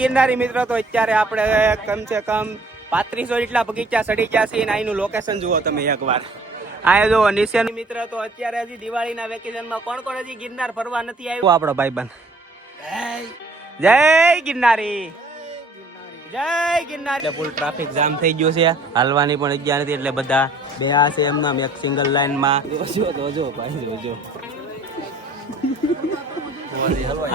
ગિરનારી મિત્રો તો અત્યારે આપણે કમસે કમ 3500 જેટલા બગીચા સડી ગયા છે. અહીંનું લોકેશન જુઓ તમે એકવાર. આ જો નિશાન મિત્ર તો અત્યારે હજી દિવાળીના વેકેશનમાં કોણ કોણ હજી ગિરનાર ફરવા નથી આવ્યું? આપણો ભાઈબંધ. જય ગિરનારી, જય ગિરનારી. ફૂલ ટ્રાફિક જામ થઈ ગયો છે, હાલવાની પણ જગ્યા નથી એટલે બધા બેહા છે એમના એક સિંગલ લાઈનમાં. જોજો ભાઈ જોજો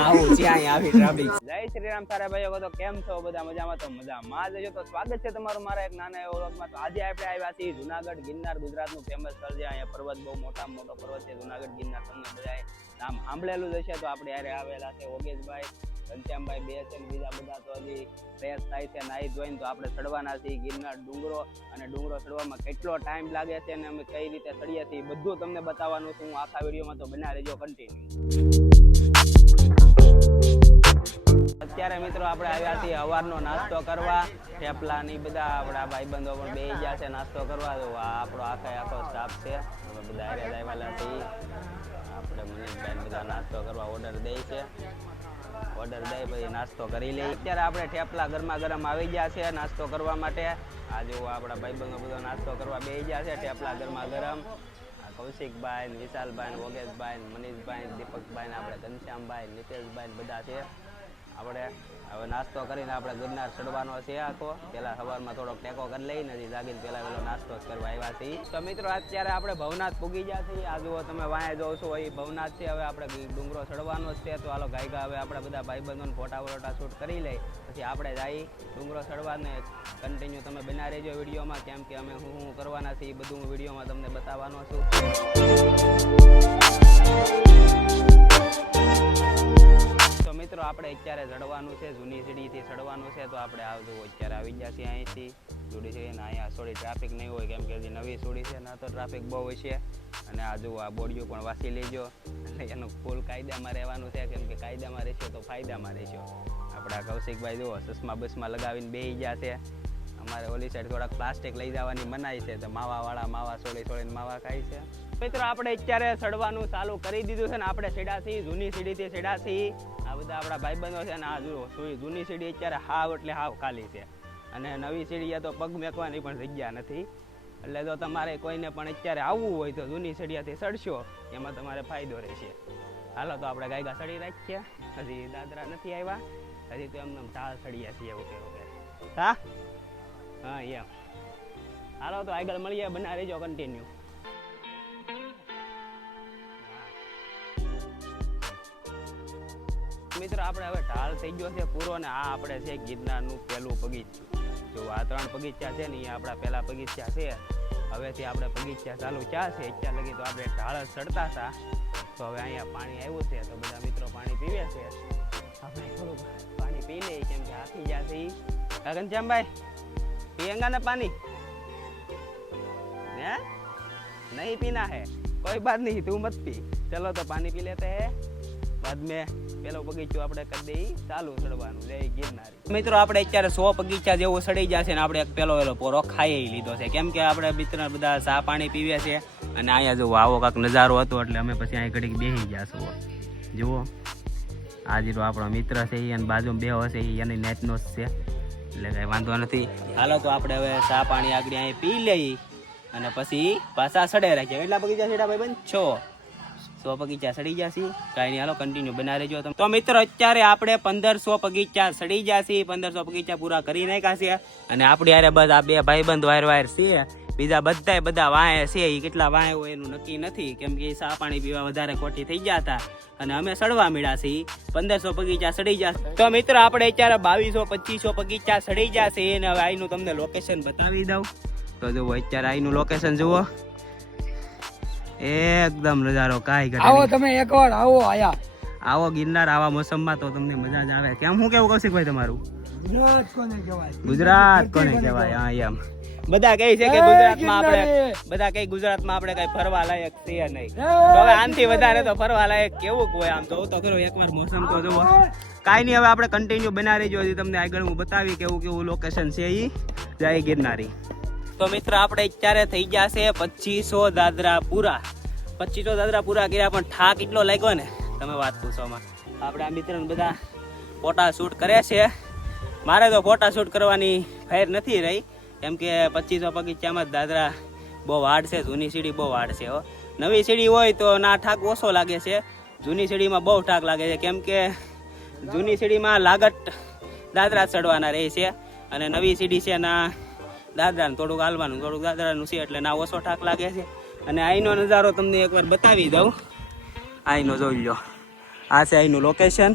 આવું છે અહીંયા આવી ટ્રાફિક. જય શ્રી રામ સારા ભાઈઓ, તો કેમ છો બધા? મજામાં? તો મજામાં જ છો. તો સ્વાગત છે તમારું મારા એક નાના એવા વ્લોગમાં. તો આજે આપણે આવ્યા છીએ જુનાગઢ ગિરનાર, ગુજરાતનું ફેમસ સ્થળ છે. અહીંયા પર્વત બહુ મોટામાં મોટો પર્વત છે જુનાગઢ ગિરનાર. તમને બધાએ નામ સાંભળેલું જ હશે. તો આપણે યારે આવેલા છે ઓગેશભાઈ, ઘનશ્યામભાઈ બે છે, બીજા બધા તો હજી ફ્રેશ થાય છે નાહી ધોઈને. તો આપણે ચડવાના છીએ ગિરનાર ડુંગરો, અને ડુંગરો ચડવામાં કેટલો ટાઈમ લાગે છે અને અમે કઈ રીતે ચડીએ છીએ બધું તમને બતાવવાનું છું હું આખા વિડીયોમાં. તો બના રહેજો કન્ટિન્યુ. અત્યારે મિત્રો આપણે આવ્યા છીએ સવારનો નાસ્તો કરવા. થેપલા ની બધા આપણા ભાઈબંધો પણ બેસી ગયા છે નાસ્તો કરવા. તો આ આપણો આખો સ્ટાફ છે. અમે બધા આવેલા છીએ. આપણે મનીષભાઈ બધા નાસ્તો કરવા ઓર્ડર દે છે. ઓર્ડર દઈ પછી નાસ્તો કરી લઈએ. અત્યારે આપણે થેપલા ગરમા ગરમ આવી ગયા છે નાસ્તો કરવા માટે. આ જો આપણા ભાઈબંધો બધો નાસ્તો કરવા બેસી ગયા છે. થેપલા ગરમા ગરમ. કૌશિકભાઈ, વિશાલભાઈ, વોગેશભાઈ, મનીષભાઈ, દીપકભાઈ, આપણે ઘનશ્યામભાઈ, નિતેશભાઈ બધા છે. આપણે હવે નાસ્તો કરીને આપણે ગિરનાર ચડવાનો છે આખો. પહેલાં સવારમાં થોડોક ટેકો કરી લઈને જાગીને પહેલાં પેલો નાસ્તો જ કરવા આવ્યા છીએ. તો મિત્રો અત્યારે આપણે ભવનાથ પૂગી ગયા છીએ. આ જુઓ તમે વાંહે જોવો છો એ ભવનાથ છે. હવે આપણે ડુંગરો ચડવાનો જ છે. તો હાલો ગાયગા હવે આપણે બધા ભાઈબંધોને ફોટા શૂટ કરી લઈ પછી આપણે જઈ ડુંગરો ચડવાને. કન્ટિન્યુ તમે બના રહેજો વિડીયોમાં, કેમ કે અમે હું કરવાના છીએ બધું હું વિડીયોમાં તમને બતાવવાનો છું. તો મિત્રો આપણે અત્યારે ચડવાનું છે, જૂની સીડીથી ચડવાનું છે. તો આપણે આવજો અત્યારે આવી ગયા છીએ અહીંથી સીડી છે ને. અહીંયા થોડી ટ્રાફિક નહીં હોય કેમ કે હજી નવી સીડી છે ને, તો ટ્રાફિક બહુ હોય છે. અને આ જુઓ આ બોડીઓ પણ વાંચી લેજો. એટલે એનું ફૂલ કાયદામાં રહેવાનું છે, કેમ કે કાયદામાં રહેશો તો ફાયદામાં રહેશો. આપણા કૌશિકભાઈ જુઓ ચશ્મા બસમાં લગાવીને બેસી ગયા છે. અમારે ઓલી સાઈડ થોડાક પ્લાસ્ટિક લઈ જવાની મનાઈ છે. તો માવાવાળા માવા છોડીને માવા ખાય છે. મિત્રો આપણે અત્યારે ચડવાનું ચાલુ કરી દીધું છે ને. આપણે સીડાથી જૂની સીડીથી સીડાથી આ બધા આપણા ભાઈબંધો છે ને. આ જુઓ જૂની સીડી અત્યારે હાવ એટલે હાવ ખાલી છે. અને નવી સીડીએ તો પગ મેકવાની પણ જગ્યા નથી. એટલે જો તમારે કોઈને પણ અત્યારે આવવું હોય તો જૂની સીડીયાથી ચડશો, એમાં તમારે ફાયદો રહેશે. હાલો તો આપણે ગાયગા ચડી રાખીએ. હજી દાદરા નથી આવ્યા, હજી તો એમને ઢાળ ચડીએ છીએ એવું કેવું કે. હા હા એમ. હાલો તો આગળ મળીએ, બના રહેજો કન્ટિન્યુ. મિત્રો આપણે હવે ઢાળ થઈ ગયો છે પૂરો ને. આ આપણે છે ગિરનારનું પહેલું બગીચું. જો આ 3 બગીચા છે ને એ આપણા પહેલા બગીચા છે. હવેથી આપણે બગીચા ચાલુ ક્યાં છે અત્યાર લગી તો આપણે ઢાળ ચડતા હતા. તો હવે અહીંયા પાણી આવ્યું છે તો બધા મિત્રો પાણી પીવે છે. આપણે થોડુંક પાણી પી લઈએ કેમ કે હાથી ગયા છે. ઘનશ્યામભાઈ पिएगा ना पानी? नहीं पीना है, कोई बात नहीं, तू मत पी. चलो तो पानी पी लेते हैं, बाद में પેલો બગીચો આપણે કરી દઈએ ચાલુ ચડવાનું. જય ગિરનારી. મિત્રો આપણે અત્યારે 100 બગીચા જેવું ચડી જશે ને. આપણે એક પેલો પોરો ખાઈ લીધો છે કેમ કે આપણે મિત્ર બધા ચા પાણી પીવે છે. અને અહીંયા જો આવો કાંક નજારો હતો એટલે અમે પછી અહીં ઘડીક બેસી જશું. જુઓ આજે તો આપણો મિત્ર છે અને બાજુમાં બેહો છે એની નેટનો જ છે એટલે કંઈ વાંધો નથી. હાલો તો આપણે હવે ચા પાણી આગળ અહીં પી લઈએ અને પછી પાછા ચડે રાખીએ. કેટલા બગીચા ચડ્યા ભાઈ બંધ? 100 બગીચા ચડી જશે. કાંઈ નહીં, હાલો કન્ટિન્યુ બના રહેજો તમે. તો મિત્રો અત્યારે આપણે 1500 બગીચા ચડી જશે. 1500 બગીચા પૂરા કરી નાખ્યા છે. અને આપણે યારે બસ આ બે ભાઈબંધ વાયર છે. બીજા બધા વાહે છે. એ કેટલા વાહે હોય એનું નક્કી નથી કેમ કે ચા પાણી પીવા વધારે ખોટી થઈ ગયા હતા અને અમે ચડવા મળ્યા છીએ. 1500 બગીચા ચડી જશે. તો મિત્રો આપણે અત્યારે 2200-2500 બગીચા ચડી જશે. અને હવે અહીંનું તમને લોકેશન બતાવી દઉં. તો જુઓ અત્યારે અહીંનું લોકેશન જુઓ, એકદમ નજારો કાંઈ ઘટે. આવો તમે એકવાર આવો. આવો ગિરનાર આવા મોસમમાં તો તમને મજા જ આવે. કેમ હું કેવું કૌશિકભાઈ તમારું? ગુજરાત કોને કહેવાય? ગુજરાત કોને કહેવાય? હા એમ બધા કહે છે કે ગુજરાતમાં આપણે કઈ ફરવા લાયક છે નહીં. તો હવે આનથી વધારે તો ફરવા લાયક કેવું હોય આમ તો ખરો એકવાર મોસમ તો જુઓ. કાંઈ નહીં, હવે આપણે કન્ટિન્યુ બના રહીજો. તમને આગળ હું બતાવી કેવું લોકેશન છે એ જય ગિરનારી. તો મિત્ર આપણે અત્યારે થઈ ગયા છે 2500 દાદરા પૂરા. 2500 દાદરા પૂરા કર્યા પણ થાક એટલો લાગ્યો ને તમે વાત પૂછવામાં. આપણે આ મિત્રોને બધા ફોટા શૂટ કરે છે મારે તો ફોટા શૂટ કરવાની ફેર નથી રહી, કેમ કે 2500 બગીચામાં જ દાદરા બહુ હાર્ડ છે, જૂની સીડી બહુ હાર્ડ છે. નવી સીડી હોય તો ના ઠાક ઓછો લાગે છે, જૂની સીડીમાં બહુ ઠાક લાગે છે, કેમ કે જૂની સીડીમાં લાગત દાદરા ચડવાના રહે છે, અને નવી સીડી છે ના દાદરાનું થોડુંક હાલવાનું, થોડુંક દાદરાનું છે એટલે ના ઓછો ઠાક લાગે છે. અને અહીંનો નજારો તમને એકવાર બતાવી દઉં. અહીંનો જોઈ લો, આ છે અહીંનું લોકેશન.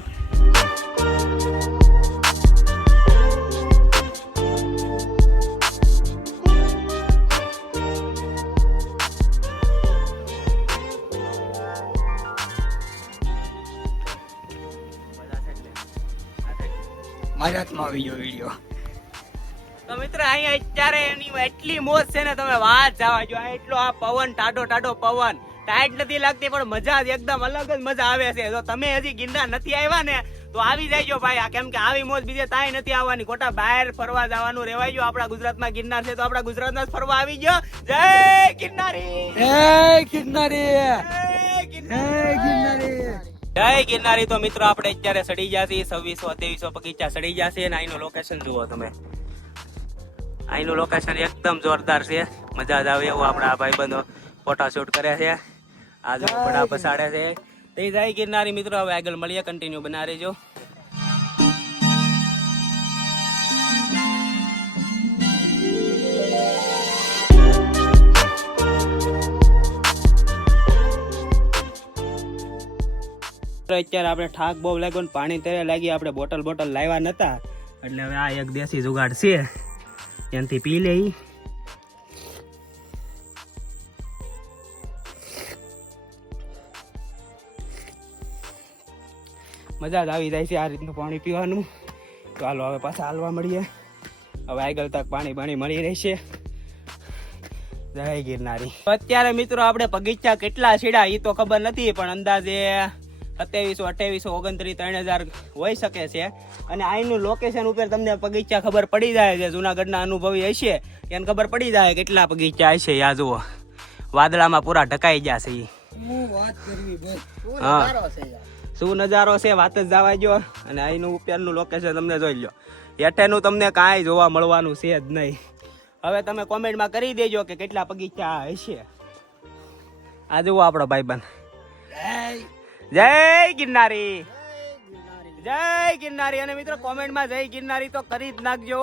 મારા હાથમાં આવી ગયો વિડીયો. તો મિત્ર અહીંયા અત્યારે એની એટલી મોજ છે ને તમે વાત જવા જો. એટલો આ પવન ટાઢો પવન, ટાઈટ નથી લાગતી પણ મજા જ એકદમ અલગ જ મજા આવે છે. જો તમે હજી ગિરનાર નથી આવ્યા ને તો આવી જાયજો ભાઈ, કેમ કે આવી મોજ બીજે તાય નથી આવવાની. ખોટા બહાર ફરવા જવાનું રેવાય જો. આપણા ગુજરાતમાં ગિરનાર છે તો આપણા ગુજરાતમાં જ ફરવા આવી ગયો. જય ગિરનારી, જય ગિરનારી, જય ગિરનારી. જય ગિરનારી. તો મિત્રો આપણે અત્યારે સડી જશે 2600-2300 બગીચા સડી જશે. અને અહીંનું લોકેશન જુઓ તમે. અહીંનું લોકેશન એકદમ જોરદાર છે, મજા જ આવે એવું. આપણા ભાઈબંધો ફોટા શૂટ કરે છે, આ જો બડા પસાડે છે. તે જય ગિરનારી મિત્રો. હવે આગળ મળીએ, કન્ટિન્યુ બના રહેજો. અત્યારે આપણે ઠાક બહુ લાગ્યો ને પાણી ત્યારે લાગી, આપણે બોટલ લાવ્યા નતા, એટલે હવે આ એક દેશી જુગાડ છે એનાથી પી લઈ. મજા જ આવી જાય છે આ રીતનું પાણી પીવાનું. તો હાલો હવે પાછા હાલવા મળીએ. હવે આગળ તક પાણી મળી રહેશે. જય ગિરનારી. અત્યારે મિત્રો આપણે બગીચા કેટલા સીડા એ તો ખબર નથી, પણ અંદાજે 2700, 2800, 29, 3000 હોઈ શકે છે. અને અહીંનું લોકેશન ઉપર તમને બગીચા ખબર પડી જાય છે. જુનાગઢના અનુભવી હશે એને ખબર પડી જાય કેટલા બગીચા હશે. આ જુઓ વાદળામાં પૂરા ઢકાઈ જશે. શું નજારો છે, વાત જ જવા જો. અને અહીંનું ઉપરનું લોકેશન તમને જોઈ લો. હેઠેનું તમને કાંઈ જોવા મળવાનું છે જ નહીં. હવે તમે કોમેન્ટમાં કરી દેજો કે કેટલા બગીચા હશે. આ જુઓ આપણો ભાઈબંધ. જય ગિરનારી, જય ગિરનારી. અને મિત્રો કોમેન્ટમાં જય ગિરનારી તો કરી જ નાખજો.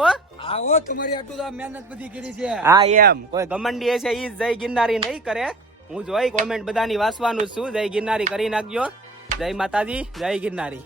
આવો તમારી આટલું તો મહેનત બધી કરી છે. હા એમ કોઈ ગમંડી હશે ઈ જય ગિરનારી નહીં કરે. હું જોઈ કોમેન્ટ બધાની વાંચવાનું છું. જય ગિરનારી કરી નાખજો. જય માતાજી, જય ગિરનારી.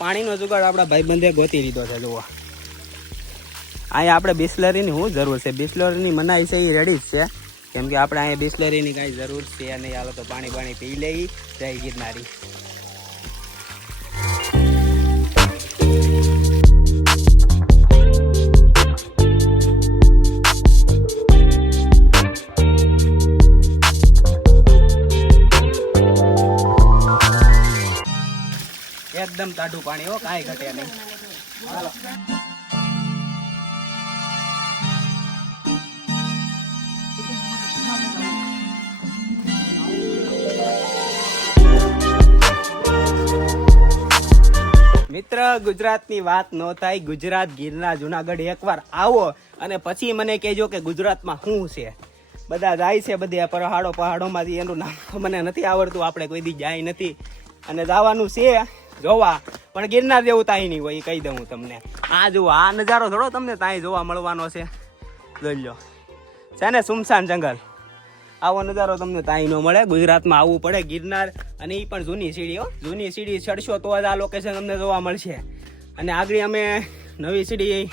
પાણીનો જુગાડ આપણા ભાઈબંધે ગોતી લીધો છે. જુઓ અહીંયા આપણે બિસ્લરીની શું જરૂર છે? બિસ્લરીની મનાઈ છે એ રેડી જ છે, કેમ કે આપણે અહીંયા બિસ્લરીની કાંઈ જરૂર છે નહીં. હાલો તો પાણી પી લઈ. જય ગિરનારી. એકદમ ટાઢું પાણી હો, કાંઈ ઘટે નહીં. હાલો. મિત્ર ગુજરાતની વાત ન થાય, ગુજરાત ગિરનાર જુનાગઢ એકવાર આવો અને પછી મને કહેજો કે ગુજરાતમાં શું છે. બધા જાય છે બધે પહાડોમાંથી, એનું નામ મને નથી આવડતું, આપણે કોઈ દી જાય નથી. અને જવાનું છે જોવા, પણ ગિરનાર જેવું તાઈ નહીં હોય, કહી દઉં તમને. આ જુઓ, આ નજારો થોડો તમને તાઈ જોવા મળવાનો છે. જોઈ લો છે ને સુમસાન જંગલ. આવો નજારો તમને તાઈ ન મળે, ગુજરાતમાં આવવું પડે ગિરનાર. અને એ પણ જૂની સીડી. જૂની સીડી ચડશો તો જ આ લોકેશન તમને જોવા મળશે. અને આગળ અમે નવી સીડી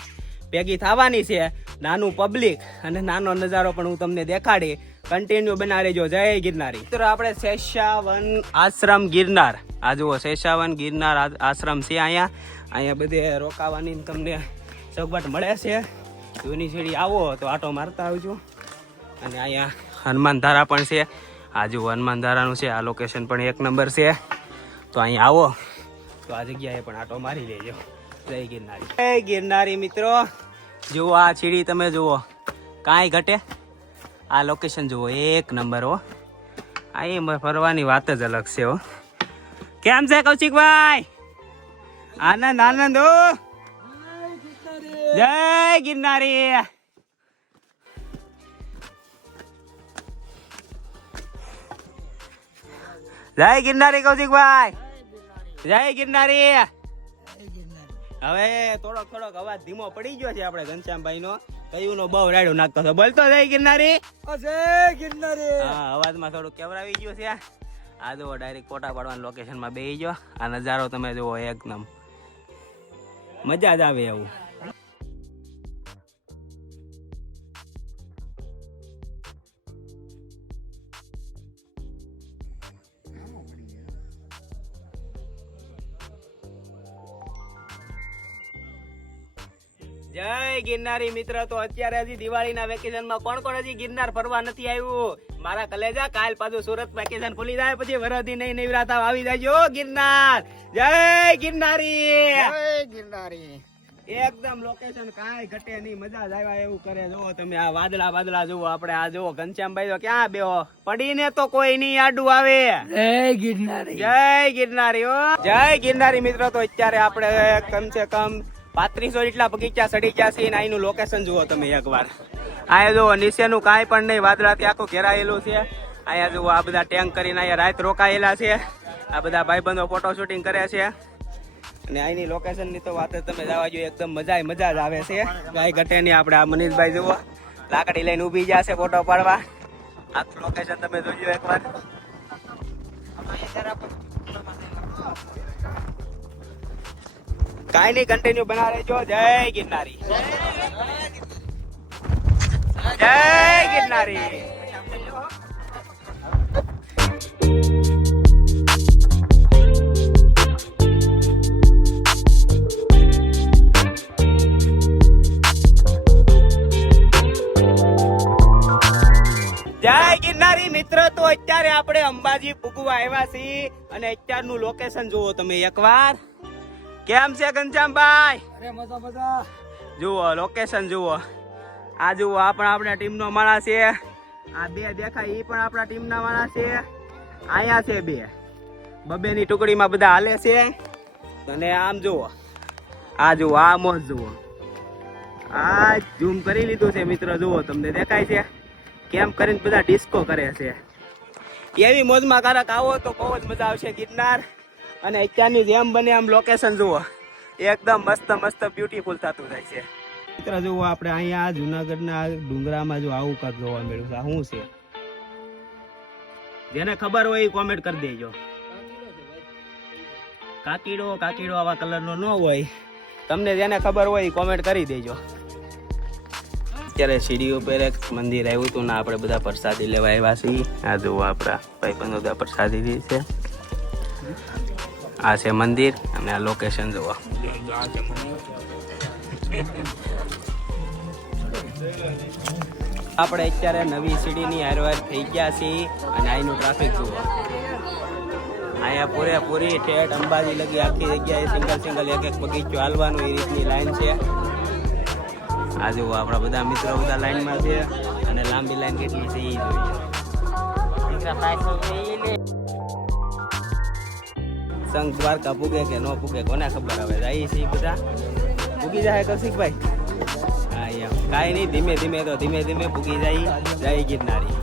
ભેગી થવાની છે, નાનું પબ્લિક અને નાનો નજારો પણ હું તમને દેખાડી. કન્ટિન્યુ બના રહેજો. જય ગિરનારી. મિત્રો આપણે શેષાવન આશ્રમ ગિરનાર, આ જુઓ શેષાવન ગિરનાર આશ્રમ છે. અહીંયા બધે રોકાવાની તમને સગવડ મળે છે. જૂની સીડી આવો તો આટો મારતા આવજો. અને અહીંયા હનુમાન ધારા પણ છે. આ જો હનુમાન ધારાનું છે. આ લોકેશન પણ એક નંબર છે. તો અહીં આવો તો આ જગ્યાએ પણ આટો મારી લેજો. જય ગિરનારી. જય ગિરનારી મિત્રો, જુઓ આ સીડી તમે જુઓ, કાંઈ ઘટે. આ લોકેશન જુઓ એક નંબર હો. અહીં ફરવાની વાત જ અલગ છે હો. કેમ છે કૌશિકભાઈ? આનંદ આનંદ હો. જય ગિરનારી. જય ગિરનારી કૌશિકભાઈ. જય ગિરનારી. હવે થોડોક અવાજ ધીમો પડી ગયો છે આપણે ઘનશ્યામભાઈ નો. કયું નો બહુ રાડો નાખતો હતો. બોલતો જય ગિરનારી. જય ગિરનારી. હા, અવાજમાં થોડું કેવરાવી ગયું છે. આ જુઓ ડાયરેક્ટ ફોટા પાડવાના લોકેશનમાં બેસી ગયો. આ નજારો તમે જુઓ એકદમ મજા જ આવે એવું. જય ગિરનારી મિત્ર. તો અત્યારે હજી દિવાળીના વેકેશનમાં કોણ કોણ હજી ગિરનાર ફરવા નથી આવ્યું? મારા કલેજા કાલ પાછું સુરત વેકેશન ખુલી જાય પછી વરદી નહીં નિવરાતા આવી જાયજો ગિરનાર. જય ગિરનારી. જય ગિરનારી. એકદમ લોકેશન કાંઈ ઘટે નહીં, મજા જ આવ્યા એવું કરે. જુઓ તમે આ વાદળા જુઓ. આપણે આ જુઓ ઘનશ્યામભાઈ તો ક્યાં બેહો પડીને તો કોઈ નહીં આડું આવે. જય ગિરનારી. જય ગિરનારી હો. જય ગિરનારી મિત્રો. તો અત્યારે આપણે કમસે કમ 3500 જેટલા બગીચા સડી ગયા છે. અહીંનું લોકેશન જુઓ તમે એકવાર. અહીંયા જુઓ નીચેનું કાંઈ પણ નહીં, વાદળાથી આખું ઘેરાયેલું છે. અહીંયા જુઓ આ બધા ટેન્ક કરીને અહીંયા રાત રોકાયેલા છે. આ બધા ભાઈબંધો ફોટો શૂટિંગ કરે છે. અને અહીંની લોકેશનની તો વાત જ તમે જવા જોઈએ, એકદમ મજા જ આવે છે. કાંઈ ઘટે નહીં. આપણે આ મનીષભાઈ જુઓ લાકડી લઈને ઊભી ગયા છે ફોટો પાડવા. આખું લોકેશન તમે જોજો એકવાર. કાંઈ નહીં, કન્ટિન્યુ બના રહેજો. જય ગિરનારી. જય ગિરનારી. જય ગિરનારી મિત્ર. તો અત્યારે આપણે અંબાજી પૂગવા આવ્યા છીએ અને અત્યારનું લોકેશન જુઓ તમે એકવાર. કેમ છે ઘનશ્યામભાઈ? અરે મજા. જુઓ લોકેશન જુઓ. આ જુઓ આ પણ આપણા ટીમનો માણસ છે. આ બે દેખાય એ પણ આપણા ટીમના માણસ છે. અહીંયા છે બબે ની ટુકડીમાં બધા હાલે છે. અને આમ જુઓ, આ જુઓ આ મોજ જુઓ. આ ઝૂમ કરી લીધું છે મિત્રો. જુઓ તમને દેખાય છે કેમ કરીને બધા ડિસ્કો કરે છે. એવી મોજમાં કારક આવો તો બહુ જ મજા આવશે ગિરનાર. અને અત્યારની જેમ બને આમ લોકેશન જુઓ, એકદમ મસ્ત બ્યુટીફુલ થતું જાય છે મિત્ર. જુઓ આપણે અહીંયા જુનાગઢના ડુંગરામાં જો આવું કાંક જોવા મળ્યું છે. શું છે? જેને ખબર હોય એ કોમેન્ટ કરી દેજો. કાકીડો આવા કલરનો ન હોય. તમને જેને ખબર હોય એ કોમેન્ટ કરી દેજો. અત્યારે સીડી ઉપર એક મંદિર આવ્યું હતું ને આપણે બધા પ્રસાદી લેવા આવ્યા છીએ. આ જુઓ આપણા ભાઈબંધો બધા પ્રસાદી છે. આ છે મંદિર અને આ લોકેશન જુઓ. આપણે અત્યારે નવી સીડીની હારવાર થઈ ગયા છીએ અને અહીંનું ટ્રાફિક જુઓ. અહીંયા પૂરેપૂરી ઠેઠ અંબાજી લગી આખી જગ્યાએ સિંગલ એક બગીચો હાલવાનું એ રીતની લાઈન છે. આ જુઓ આપણા બધા મિત્રો બધા લાઈનમાં છે અને લાંબી લાઈન કેટલી છે એ જોઈએ. સંઘ દ્વારકા પૂગે કે ન પૂગે કોને ખબર આવે. જાય છે બધા પૂગી જાય કૌશિકભાઈ. હા એમ કાંઈ નહીં, ધીમે ધીમે પૂગી જાય. જય ગિરનારી.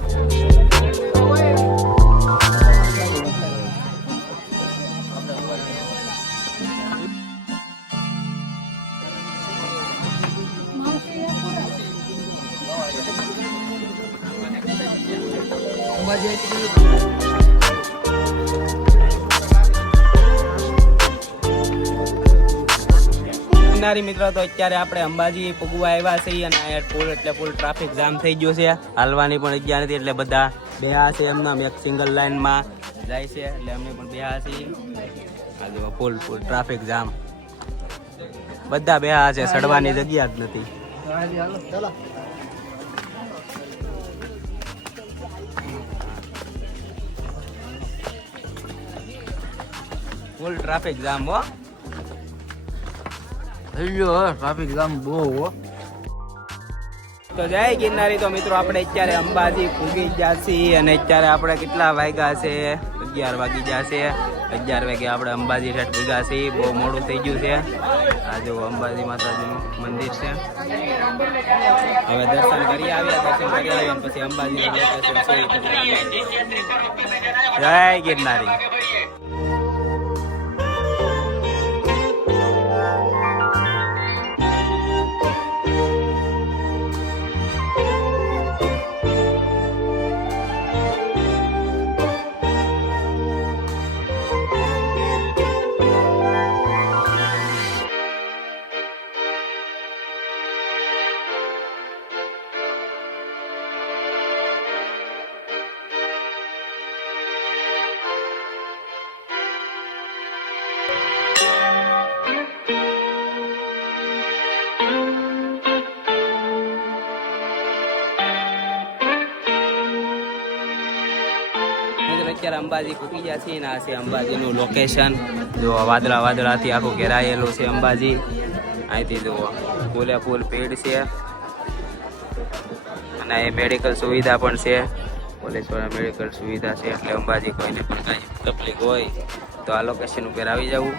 ગિરનારી મિત્રો. તો અત્યારે આપણે અંબાજી પૂગવા આવ્યા છીએ અને અહીંયા ફૂલ ટ્રાફિક જામ થઈ ગયો છે. હાલવાની પણ જગ્યા નથી એટલે બધા બેહા છે એમના એક સિંગલ લાઈનમાં જાય છે એટલે અમે પણ બેહા છીએ. આ જો ફૂલ ટ્રાફિક જામ, બધા બેહા છે, ચડવાની જગ્યા જ નથી. ફૂલ ટ્રાફિક જામ હો. ટ્રાફિક જામ બહુ હો. તો જય ગિરનારી. તો મિત્રો આપણે અત્યારે અંબાજી પૂગી ગયા છીએ અને અત્યારે આપણે કેટલા વાગ્યા છે? 11 વાગી ગયા છે. 11 વાગે આપણે અંબાજી ઠેઠ પૂગ્યા છીએ. બહુ મોડું થઈ ગયું છે. આ જો અંબાજી માતાજીનું મંદિર છે. હવે દર્શન કરી આવ્યા અને પછી અંબાજી જય ગિરનારી. અત્યારે અંબાજી પૂકી ગયા છીએ ને આ છે અંબાજીનું લોકેશન. જો વાદળાથી આખું ઘેરાયેલું છે અંબાજી. અહીંથી જુઓ ફૂલે ફૂલ પેડ છે અને એ મેડિકલ સુવિધા પણ છે. પોલીસવાળા મેડિકલ સુવિધા છે એટલે અંબાજી કોઈને પણ કાંઈ તકલીફ હોય તો આ લોકેશન ઉપર આવી જવું.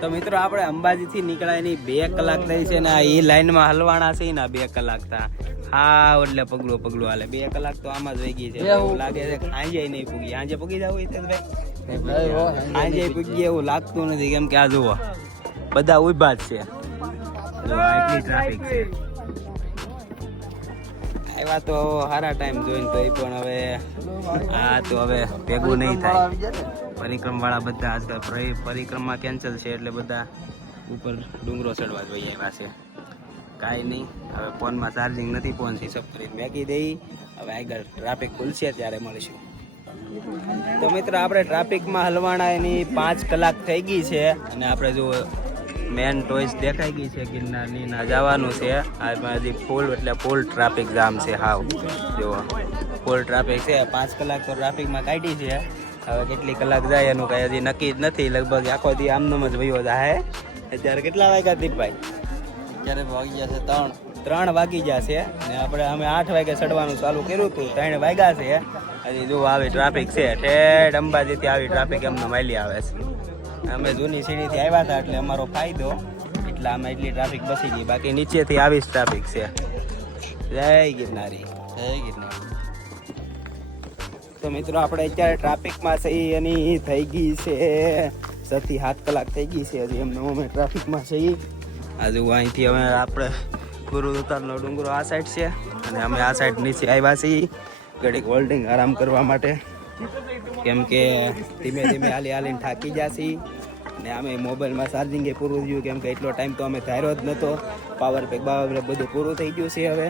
તો મિત્રો આપણે અંબાજીથી નીકળાય નહીં 2 કલાક થઈ છે ને એ લાઈનમાં હલવાના છે ને 2 કલાક થા. હા એટલે પગલું હાલે. 2 કલાક તો આમાં જ વહી ગઈ છે. એવું લાગે છે આંજે નહીં પૂગી. આંજે પૂગી જવું આંજે પૂગી એવું લાગતું નથી. કેમ કે આ જુઓ બધા ઉભા જ છે. એટલી ટ્રાફિક છે. આવ્યા તો સારા ટાઈમ જોઈને તો એ પણ હવે આ તો હવે ભેગું નહીં થાય. પરિક્રમવાળા બધા આજકાલ પરિક્રમા કેન્સલ છે એટલે બધા ઉપર ડુંગરો ચડવા જ વહી આવ્યા છે. કાંઈ નહીં, હવે ફોનમાં ચાર્જિંગ નથી. ફોન સ્વિચ ઓફ કરીને મેકી દઈ. હવે આગળ ટ્રાફિક ખુલશે ત્યારે મળીશું. તો મિત્રો આપણે ટ્રાફિકમાં હલવાના એની 5 કલાક થઈ ગઈ છે અને આપણે જો મેન ટોઈસ દેખાઈ ગઈ છે ગિરનારની ના જવાનું છે. આ હજી ફૂલ એટલે ફૂલ ટ્રાફિક જામ છે. હાવ જુઓ ફૂલ ટ્રાફિક છે. 5 કલાક તો ટ્રાફિકમાં કાઢી છે. હવે કેટલી કલાક જાય એનું કઈ હજી નક્કી જ નથી. લગભગ આખો દી આમનામ જ વયો જાય. અત્યારે કેટલા વાગ્યા દીપભાઈ? અત્યારે વાગી ગયા છે 3 વાગી ગયા છે ને અમે 8 વાગે ચડવાનું ચાલુ કર્યું હતું. 3 વાગ્યા છે. હજી જો આવી ટ્રાફિક છે. ઠેઠ અંબાજીથી આવી ટ્રાફિક એમને માલી આવે છે. અમે જૂની સીડીથી આવ્યા હતા એટલે અમારો ફાયદો, એટલે અમે એટલી ટ્રાફિક બસી ગઈ. બાકી નીચેથી આવી જ ટ્રાફિક છે. જય ગિરનારી. જય ગિરનારી. તો મિત્રો આપણે અત્યારે ટ્રાફિકમાં છીએ એની થઈ ગઈ છે 6 થી 7 કલાક થઈ ગઈ છે. હજી એમને અમે ટ્રાફિકમાં છીએ. આજુ અહીંથી અમે આપણે ગુરુ દત્તાનો ડુંગરો આ સાઈડ છે અને અમે આ સાઈડ નીચે આવ્યા છીએ ઘડીક હોલ્ડિંગ આરામ કરવા માટે. કેમ કે ધીમે ધીમે હાલીને થાકી જશે ને અમે મોબાઈલમાં ચાર્જિંગ એ પૂરું થયું. કેમ કે એટલો ટાઈમ તો અમે ધાર્યો જ નહોતો. પાવર પેક બધું પૂરું થઈ ગયું છે.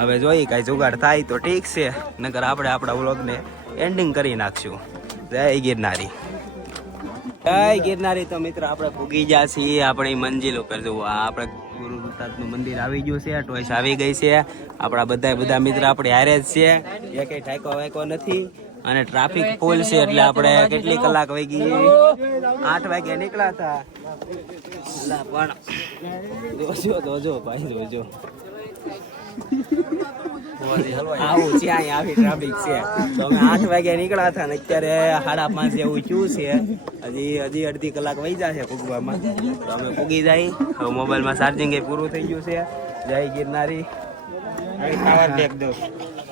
હવે જોઈએ કાંઈ જુગાડ થાય તો ઠીક છે, નકર આપણે આપણા વ્લોગને એન્ડિંગ કરી નાખશું. જય ગિરનારી. જય ગિરનારી. તો મિત્રો આપણે પૂગી ગયા છીએ આપણી મંજિલ ઉપર. જુઓ આપણે ગુરુ દત્તાનું મંદિર આવી ગયું છે. ટોઈસ આવી ગઈ છે. આપણા બધા મિત્ર આપણે હારે જ છે. એ કંઈ ઠાકો વાયકો નથી અને ટ્રાફિક ફૂલ છે એટલે આપણે કેટલી કલાક વહી ગઈ? 8 વાગે નીકળ્યા હતા. પણ જોજો ભાઈ જોજો આવું છે. અહીંયા આવી ટ્રાફિક છે. તો અમે 8 વાગે નીકળ્યા હતા ને અત્યારે 5:30 જેવું થયું છે. હજી અડધી કલાક વહી જશે પૂગવામાં. તો અમે પૂગી જાય. હવે મોબાઈલમાં ચાર્જિંગ એ પૂરું થઈ ગયું છે. જય ગિરનારી.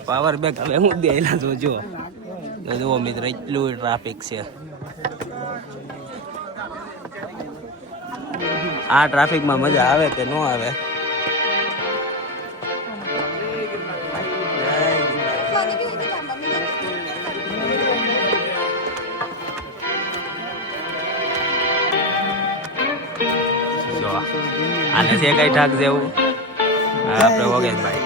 પાવર બેક હવે હું દેલા જોજો. તો જુઓ મિત્ર એટલું ટ્રાફિક છે. આ ટ્રાફિકમાં મજા આવે કે ન આવે? આને છે કઈ ઠાક જેવું આપણે વગેશભાઈ.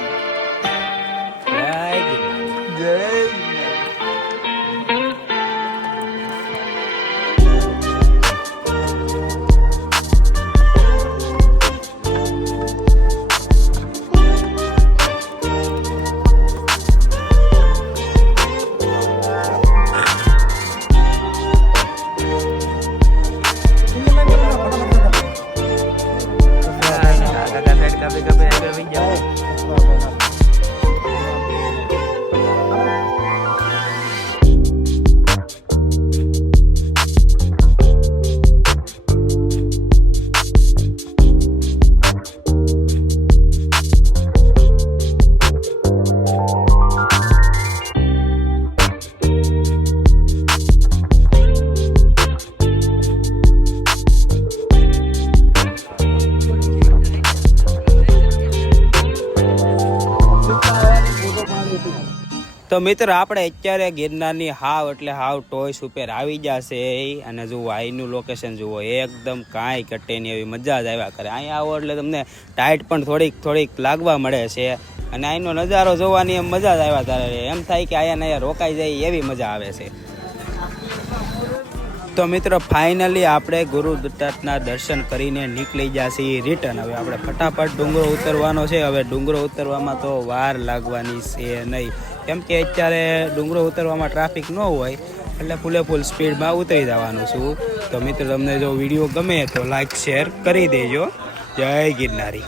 જય તો મિત્રો આપણે અત્યારે ગિરનારની હાવ એટલે હાવ ટોયસ ઉપર આવી જશે અને જુઓ અહીંનું લોકેશન જુઓ એકદમ કાંઈ ઘટે નહીં એવી મજા જ આવ્યા કરે. અહીંયા આવો એટલે તમને ટાઈટ પણ થોડીક લાગવા મળે છે અને અહીંનો નજારો જોવાની એમ મજા જ આવ્યા કરે. એમ થાય કે અહીંયા રોકાઈ જાય એવી મજા આવે છે. તો મિત્રો ફાઇનલી આપણે ગુરુ દત્તાના દર્શન કરીને નીકળી જશે રિટર્ન. હવે આપણે ફટાફટ ડુંગરો ઉતરવાનો છે. હવે ડુંગરો ઉતરવામાં તો વાર લાગવાની છે નહીં, કેમ કે અત્યારે ડુંગરો ઉતરવામાં ટ્રાફિક ન હોય એટલે ફૂલ સ્પીડમાં ઉતરી જવાનું છું. તો મિત્રો તમને જો વિડીયો ગમે તો લાઈક શેર કરી દેજો. જય ગિરનારી.